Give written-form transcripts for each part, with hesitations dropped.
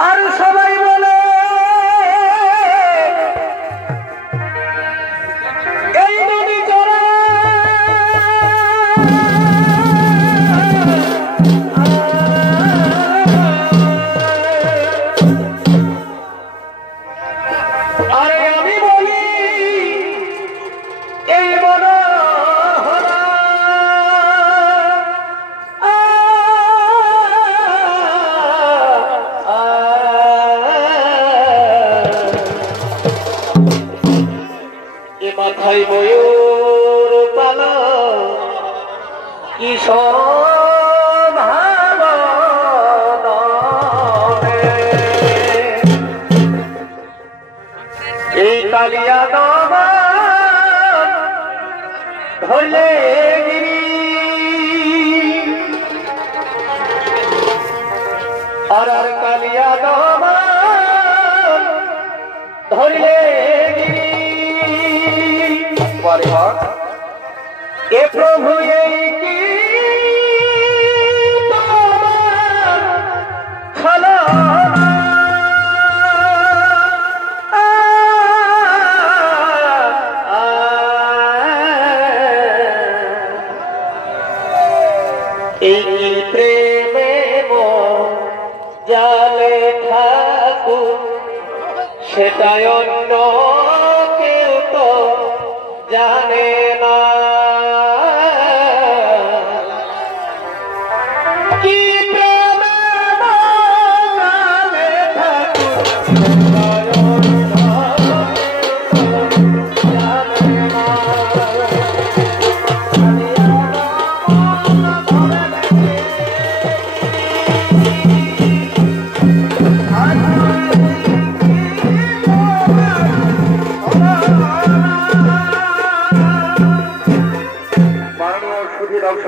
আর সবাই বলে এই নদী চড়া আরে আমি বলি এই মনে মাথায় ময়ূর পালা কি এই কালিয়া দমা ধরলে গিরি আর কালিয়া দমা ধরলে গিরি এ প্রভু এই কি খালা এই প্রেমে জালে ঠাকুর সেটাই অন্য কেউ তো জানে না কি প্রেমে জালে ঠাকুর সেটাই অন্য জানে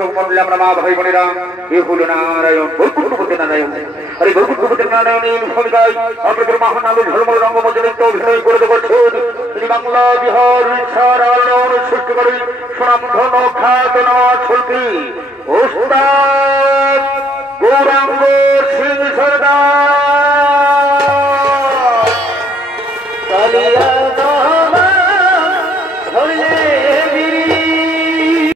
না আমরা মা ভাই বোনেরা এ হলো নারায়ণ বৈকুণ্ঠপতি নারায়ণ আরে বৈকুণ্ঠপতি নারায়ণের ভূমিকায় আপনাদের মহানামে ঝলমল রঙ্গমঞ্চে অভিনয় করে করছেন তিনি বাংলা বিহার উড়িষ্যার আলোড়ন সৃষ্টি করে সুনামধন্য খ্যাতনামা শিল্পী ওস্তাদ গৌরাঙ্গ